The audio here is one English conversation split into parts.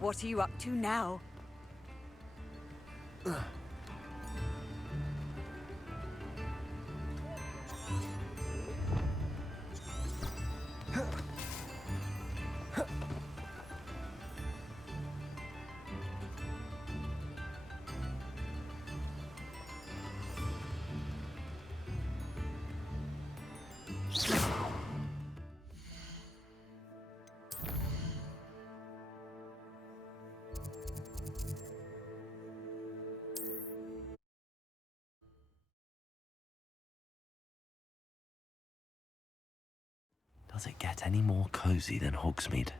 What are you up to now? Does it get any more cozy than Hogsmeade?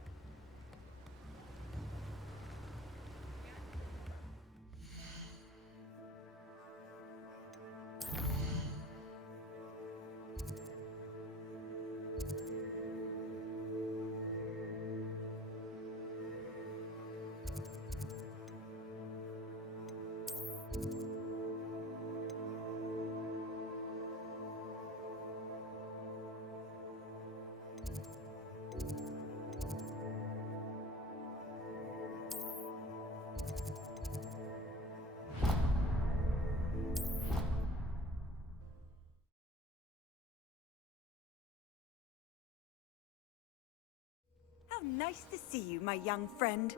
How nice to see you, my young friend.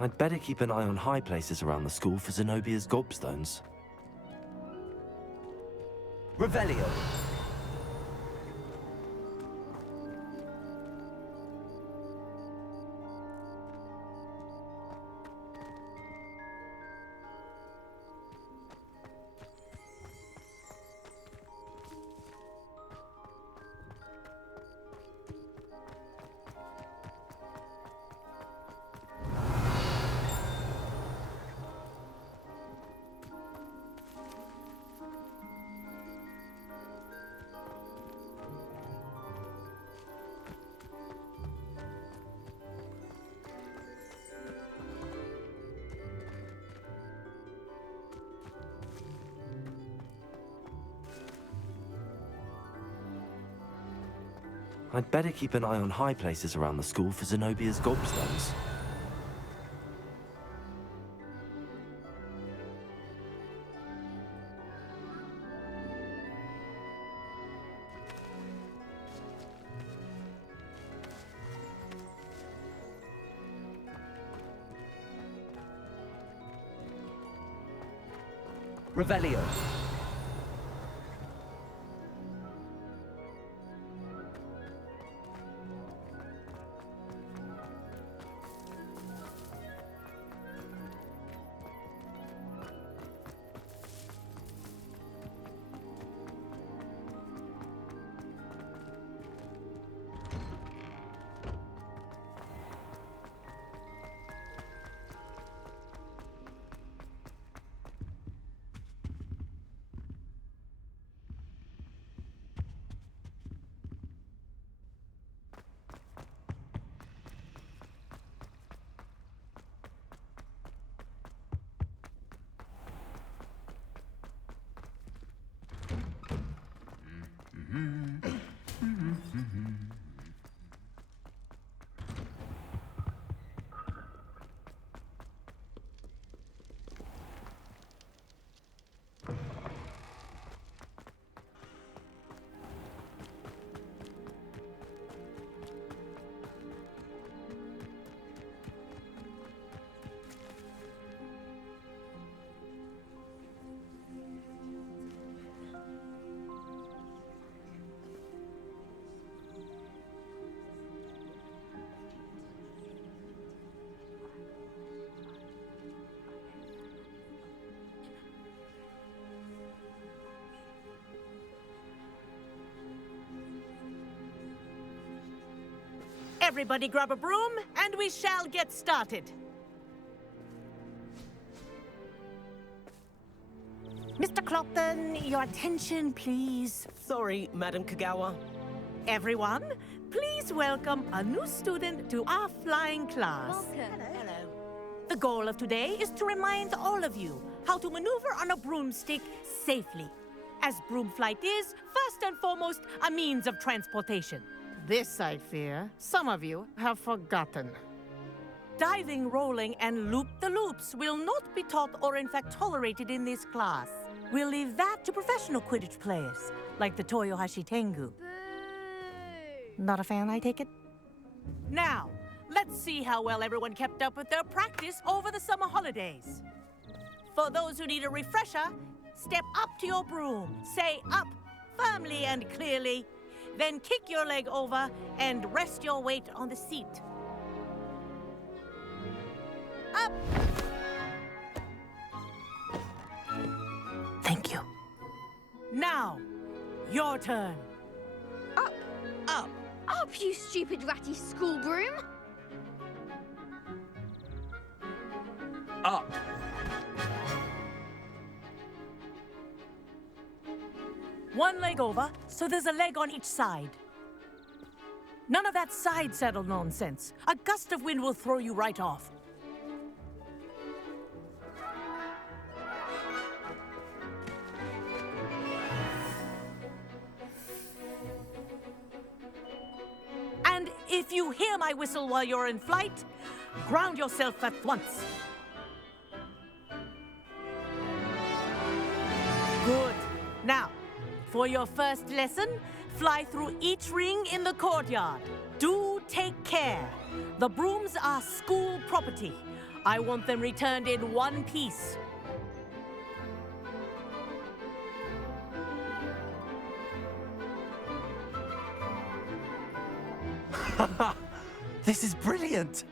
I'd better keep an eye on high places around the school for Zenobia's gobstones. Revelio. I'd better keep an eye on high places around the school for Zenobia's gobstones. Revelio. Everybody grab a broom, and we shall get started. Mr. Clopton, your attention, please. Sorry, Madam Kagawa. Everyone, please welcome a new student to our flying class. Welcome. Hello. The goal of today is to remind all of you how to maneuver on a broomstick safely, as broom flight is, first and foremost, a means of transportation. This, I fear, some of you have forgotten. Diving, rolling, and loop-the-loops will not be taught or in fact tolerated in this class. We'll leave that to professional Quidditch players, like the Toyohashi Tengu. Not a fan, I take it? Now, let's see how well everyone kept up with their practice over the summer holidays. For those who need a refresher, step up to your broom, say up firmly and clearly, then kick your leg over and rest your weight on the seat. Up! Thank you. Now, your turn. Up. Up. Up, you stupid ratty school broom. Up. One leg over, so there's a leg on each side. None of that side saddle nonsense. A gust of wind will throw you right off. And if you hear my whistle while you're in flight, ground yourself at once. Good. Now, for your first lesson, fly through each ring in the courtyard. Do take care. The brooms are school property. I want them returned in one piece. This is brilliant!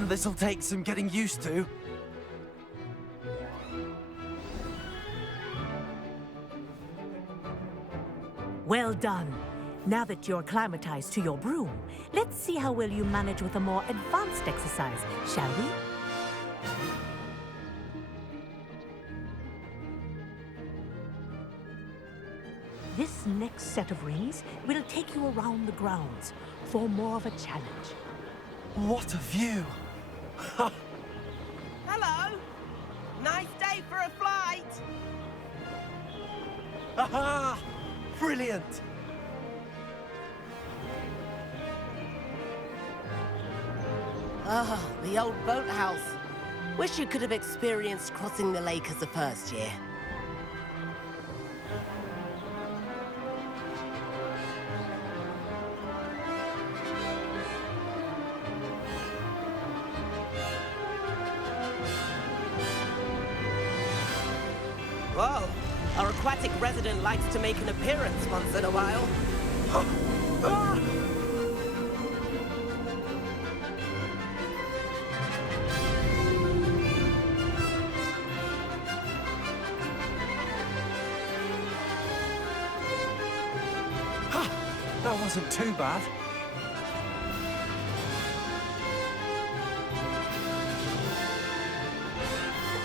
This'll take some getting used to. Well done. Now that you're acclimatized to your broom, let's see how well you manage with a more advanced exercise, shall we? This next set of rings will take you around the grounds for more of a challenge. What a view! Hello. Nice day for a flight. Aha! Brilliant! Ah, the old boathouse. Wish you could have experienced crossing the lake as a first year. Whoa, our aquatic resident likes to make an appearance once in a while. That wasn't too bad.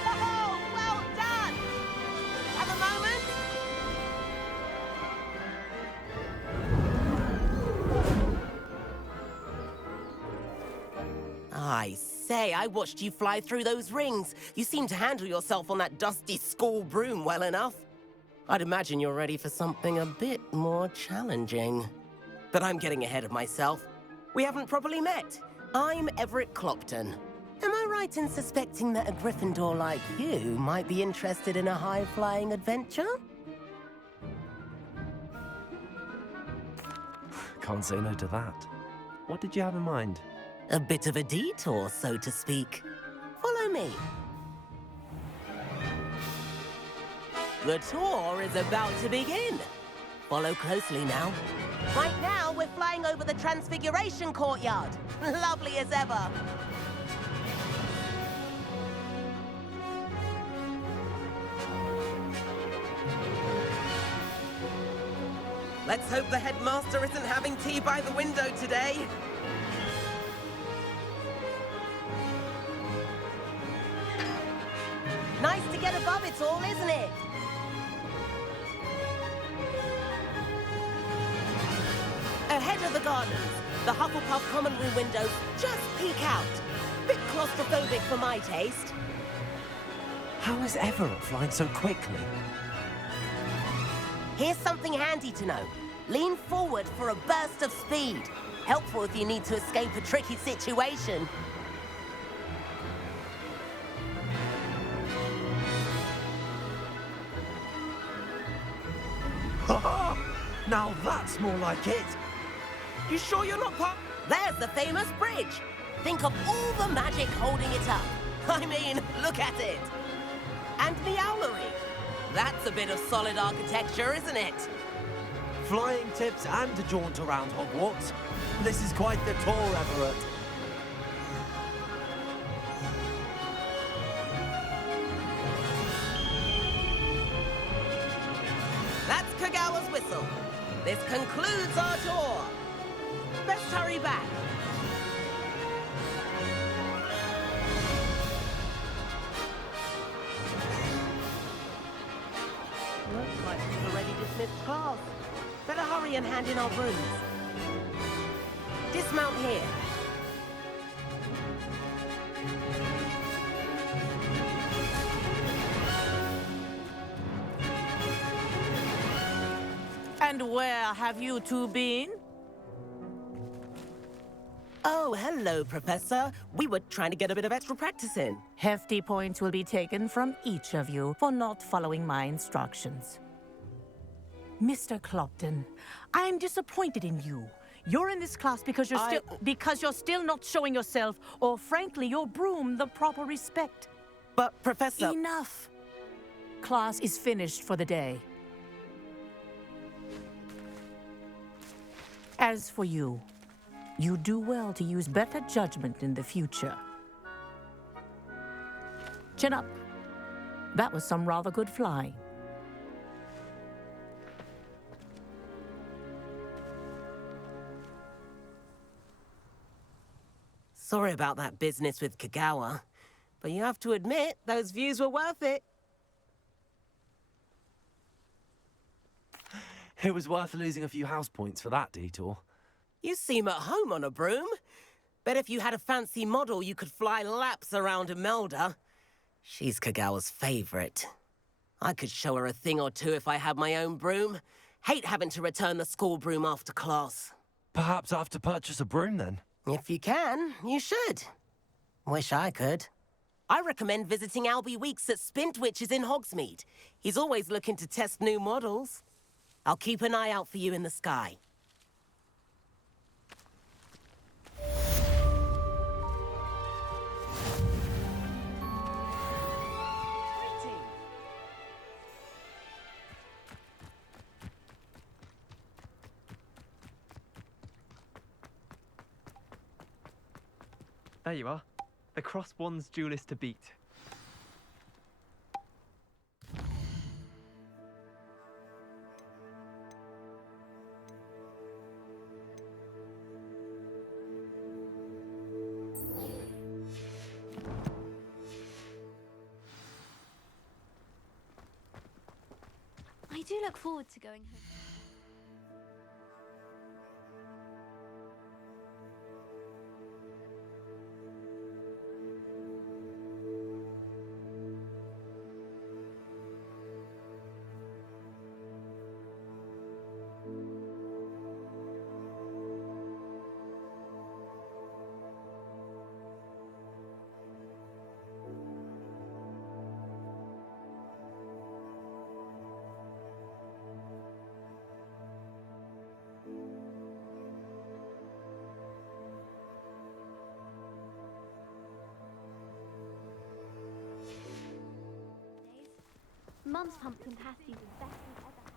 Oh, well done! Have a moment? I say, I watched you fly through those rings. You seem to handle yourself on that dusty school broom well enough. I'd imagine you're ready for something a bit more challenging. But I'm getting ahead of myself. We haven't properly met. I'm Everett Clopton. Am I right in suspecting that a Gryffindor like you might be interested in a high-flying adventure? Can't say no to that. What did you have in mind? A bit of a detour, so to speak. Follow me. The tour is about to begin. Follow closely now. Right now, we're flying over the Transfiguration Courtyard. Lovely as ever. Let's hope the headmaster isn't having tea by the window today. Nice to get above it all, isn't it? Ahead of the gardens, the Hufflepuff common room windows just peek out. Bit claustrophobic for my taste. How is Everett flying so quickly? Here's something handy to know. Lean forward for a burst of speed. Helpful if you need to escape a tricky situation. Now that's more like it. You sure you're not part? There's the famous bridge. Think of all the magic holding it up. I mean, look at it. And the owlery. That's a bit of solid architecture, isn't it? Flying tips and a jaunt around Hogwarts. This is quite the tour, Everett. That's Kagawa's whistle. This concludes our tour. Best hurry back. Looks like we've already dismissed class. Better hurry and hand in our brooms. Dismount here. And where have you two been? Oh, hello, Professor. We were trying to get a bit of extra practice in. Hefty points will be taken from each of you for not following my instructions. Mr. Clopton, I'm disappointed in you. You're in this class because you're still not showing yourself, or frankly, your broom the proper respect. But, Professor... Enough. Class is finished for the day. As for you, you do well to use better judgment in the future. Chin up. That was some rather good flying. Sorry about that business with Kagawa, but you have to admit, those views were worth it. It was worth losing a few house points for that detour. You seem at home on a broom. Bet if you had a fancy model, you could fly laps around Imelda. She's Kagawa's favorite. I could show her a thing or two if I had my own broom. Hate having to return the school broom after class. Perhaps I have to purchase a broom then. If you can, you should. Wish I could. I recommend visiting Albie Weeks at Spintwitches in Hogsmeade. He's always looking to test new models. I'll keep an eye out for you in the sky. There you are. The Cross Wands duelist to beat. I do look forward to going home. Mum's pumpkin pasties is best we've ever had.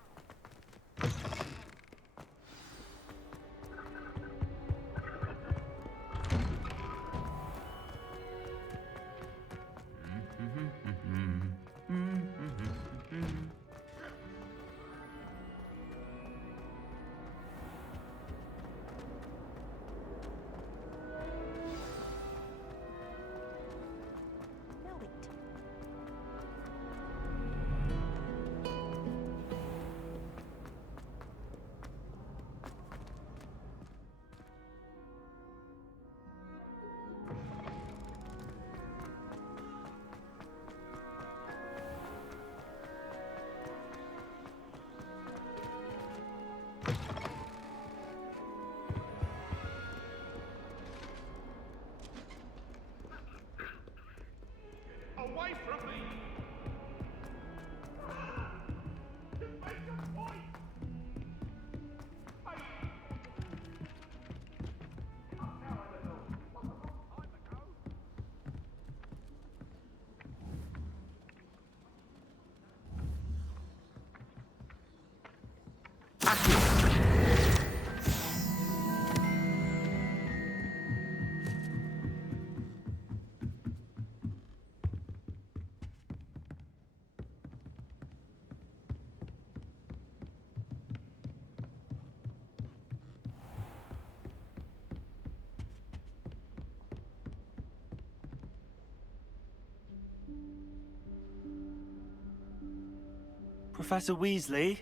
Professor Weasley?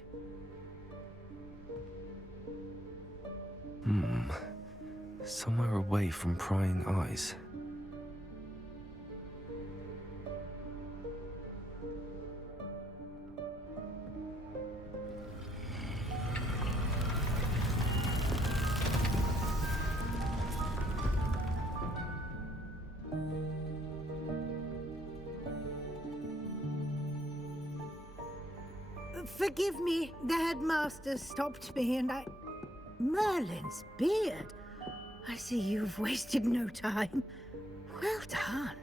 Somewhere away from prying eyes. Forgive me, the headmaster stopped me and I... Merlin's beard. I see you've wasted no time. Well done.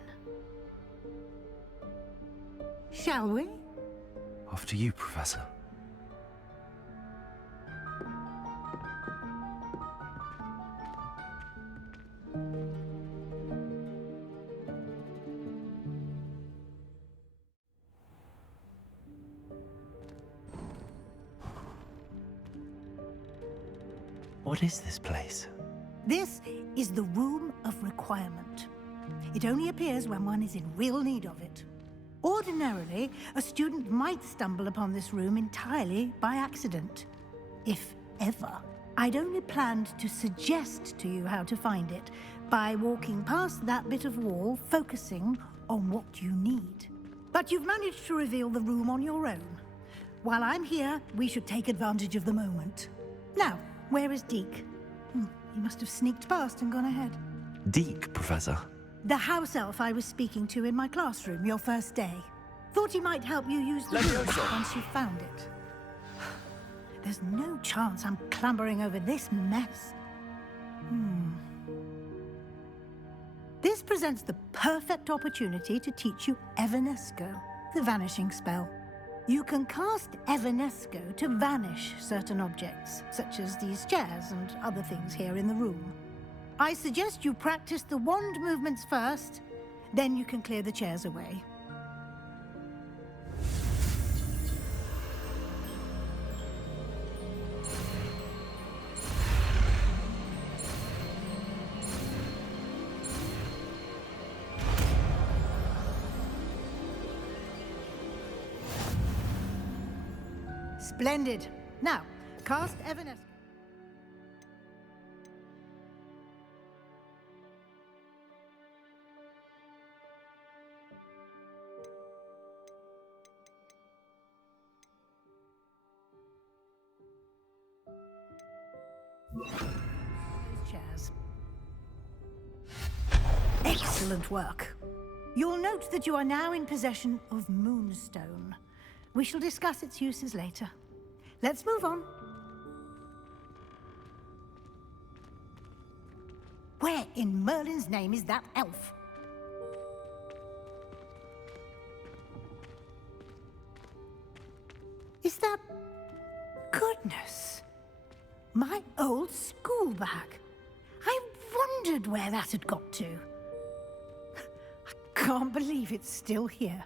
Shall we? After you, Professor. What is this place? This is the Room of Requirement. It only appears when one is in real need of it. Ordinarily, a student might stumble upon this room entirely by accident. If ever. I'd only planned to suggest to you how to find it by walking past that bit of wall, focusing on what you need. But you've managed to reveal the room on your own. While I'm here, we should take advantage of the moment. Now, where is Deke? He must have sneaked past and gone ahead. Deke, Professor. The house elf I was speaking to in my classroom your first day. Thought he might help you use the room once you found it. There's no chance I'm clambering over this mess. This presents the perfect opportunity to teach you Evanesco, the vanishing spell. You can cast Evanesco to vanish certain objects, such as these chairs and other things here in the room. I suggest you practice the wand movements first, then you can clear the chairs away. Splendid. Now, cast Evanesco. Chairs. Excellent work. You'll note that you are now in possession of Moonstone. We shall discuss its uses later. Let's move on. Where in Merlin's name is that elf? Is that... Goodness. My old school bag. I wondered where that had got to. I can't believe it's still here.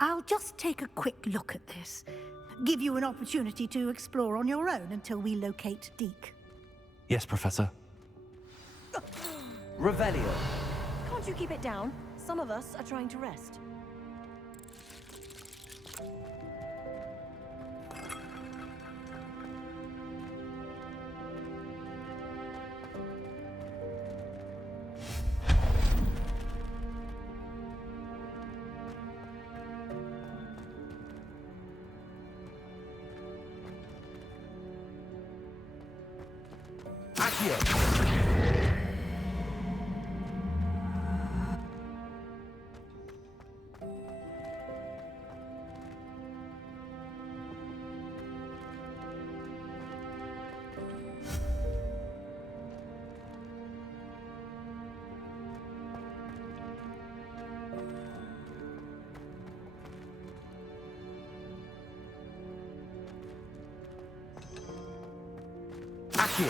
I'll just take a quick look at this. Give you an opportunity to explore on your own until we locate Deke. Yes, Professor. Revelio. Can't you keep it down? Some of us are trying to rest. Accio.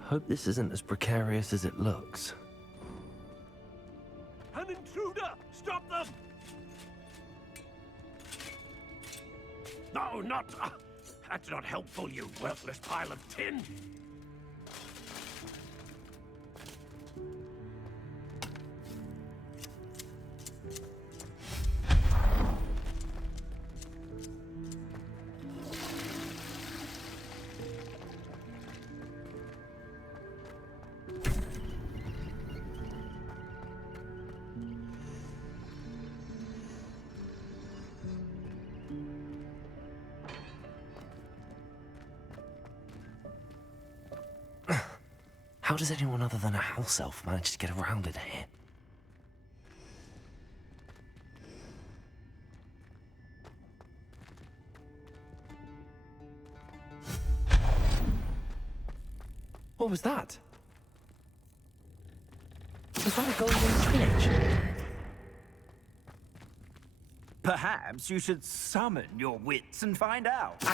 Hope this isn't as precarious as it looks. An intruder! Stop them! No, not... that's not helpful, you worthless pile of tin! How does anyone other than a house elf manage to get around in here? What was that? Was that a golden snitch? Perhaps you should summon your wits and find out.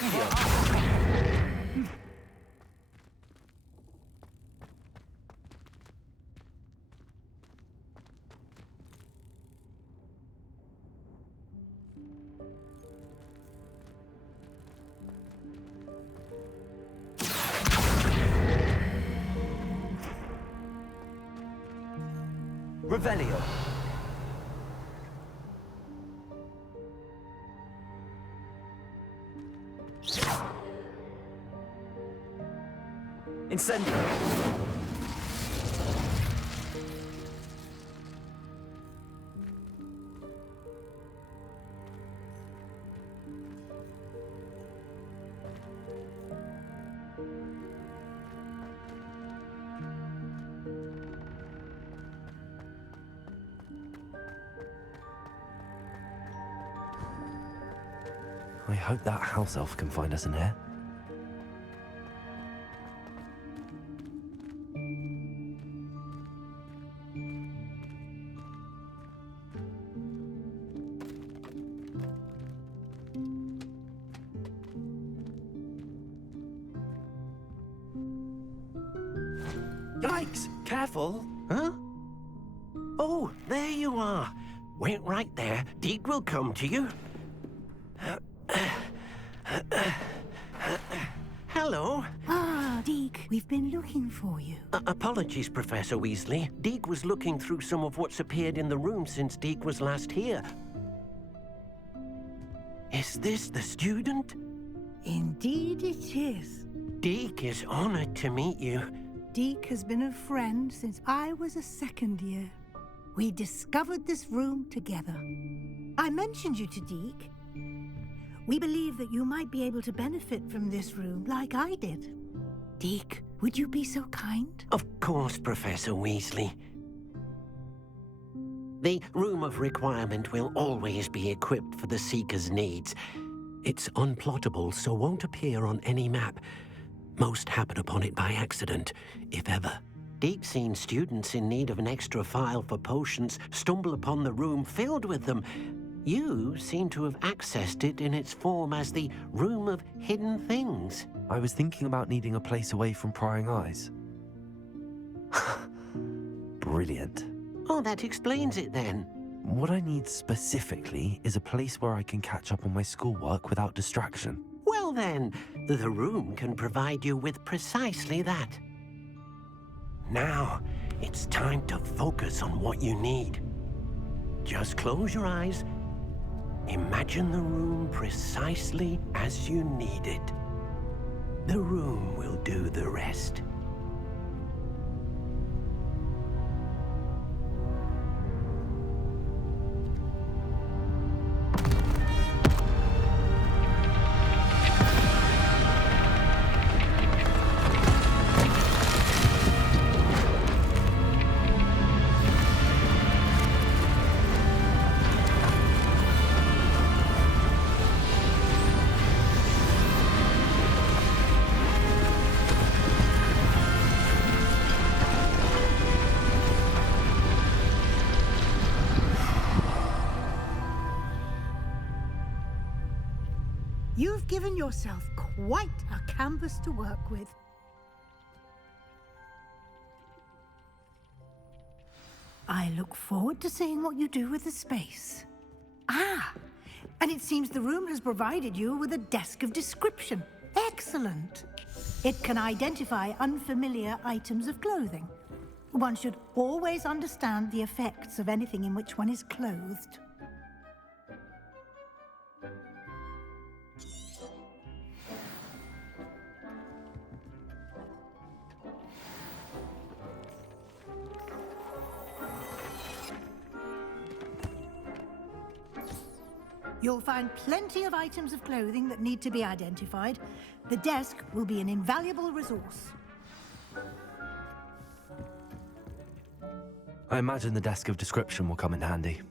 Revelio. Incendio. I hope that house elf can find us in here. Yikes! Careful! Huh? Oh, there you are. Wait right there. Deke will come to you. Hello. Ah, Deke, we've been looking for you. Apologies, Professor Weasley. Deke was looking through some of what's appeared in the room since Deke was last here. Is this the student? Indeed it is. Deke is honored to meet you. Deke has been a friend since I was a second year. We discovered this room together. I mentioned you to Deke. We believe that you might be able to benefit from this room like I did. Deke, would you be so kind? Of course, Professor Weasley. The Room of Requirement will always be equipped for the Seeker's needs. It's unplottable, so won't appear on any map. Most happen upon it by accident, if ever. Deke's seen students in need of an extra file for potions stumble upon the room filled with them. You seem to have accessed it in its form as the Room of Hidden Things. I was thinking about needing a place away from prying eyes. Brilliant. Oh, that explains it then. What I need specifically is a place where I can catch up on my schoolwork without distraction. Well then, the room can provide you with precisely that. Now, it's time to focus on what you need. Just close your eyes. Imagine the room precisely as you need it. The room will do the rest. You've given yourself quite a canvas to work with. I look forward to seeing what you do with the space. Ah, and it seems the room has provided you with a desk of description. Excellent. It can identify unfamiliar items of clothing. One should always understand the effects of anything in which one is clothed. You'll find plenty of items of clothing that need to be identified. The desk will be an invaluable resource. I imagine the desk of description will come in handy.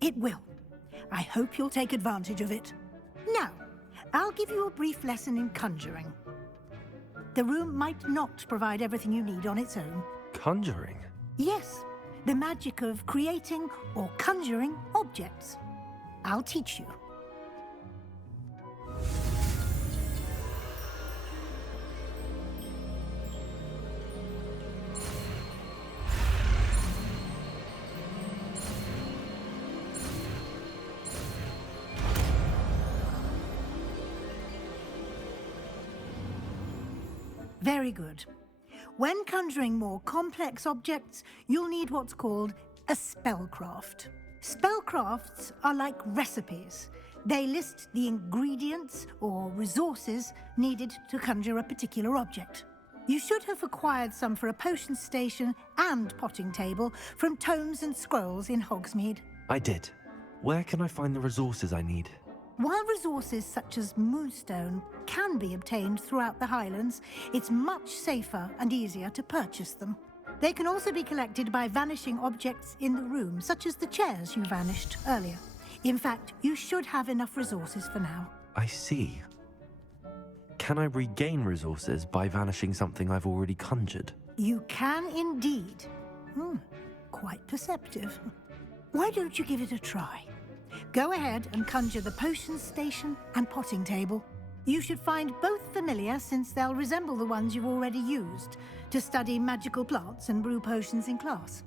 It will. I hope you'll take advantage of it. Now, I'll give you a brief lesson in conjuring. The room might not provide everything you need on its own. Conjuring? Yes, the magic of creating or conjuring objects. I'll teach you. Very good. When conjuring more complex objects, you'll need what's called a spellcraft. Spellcrafts are like recipes. They list the ingredients or resources needed to conjure a particular object. You should have acquired some for a potion station and potting table from tomes and scrolls in Hogsmeade. I did. Where can I find the resources I need? While resources such as moonstone can be obtained throughout the Highlands, it's much safer and easier to purchase them. They can also be collected by vanishing objects in the room, such as the chairs you vanished earlier. In fact, you should have enough resources for now. I see. Can I regain resources by vanishing something I've already conjured? You can indeed. Quite perceptive. Why don't you give it a try? Go ahead and conjure the potion station and potting table. You should find both familiar, since they'll resemble the ones you've already used to study magical plants and brew potions in class.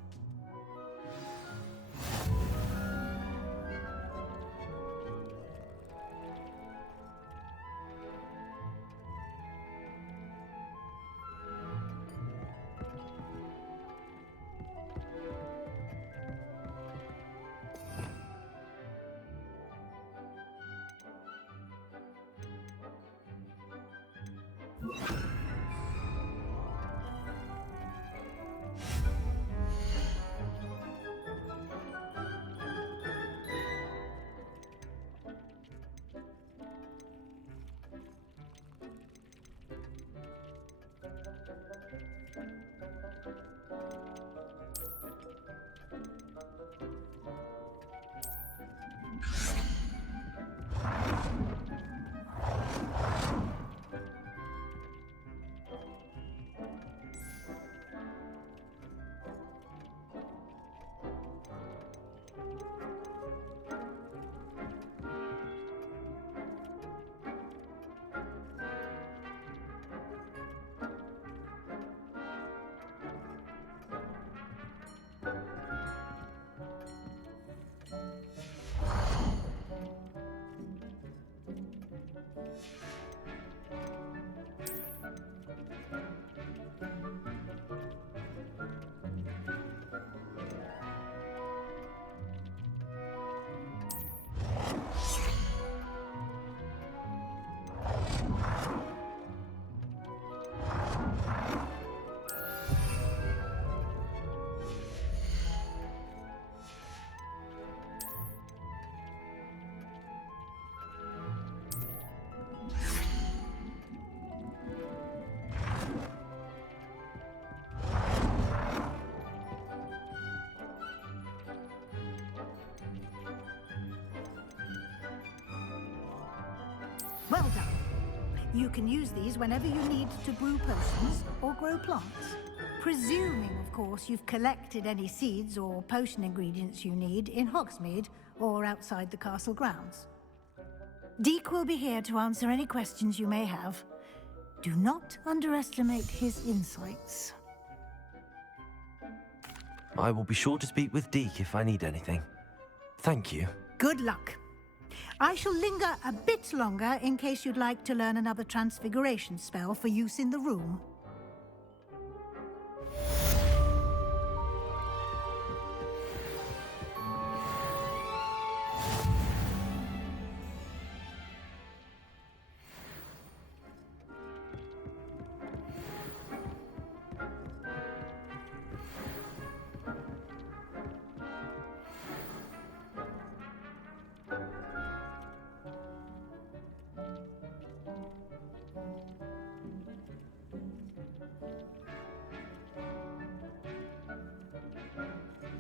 Well done. You can use these whenever you need to brew potions or grow plants. Presuming, of course, you've collected any seeds or potion ingredients you need in Hogsmeade or outside the castle grounds. Deke will be here to answer any questions you may have. Do not underestimate his insights. I will be sure to speak with Deke if I need anything. Thank you. Good luck. I shall linger a bit longer in case you'd like to learn another transfiguration spell for use in the room.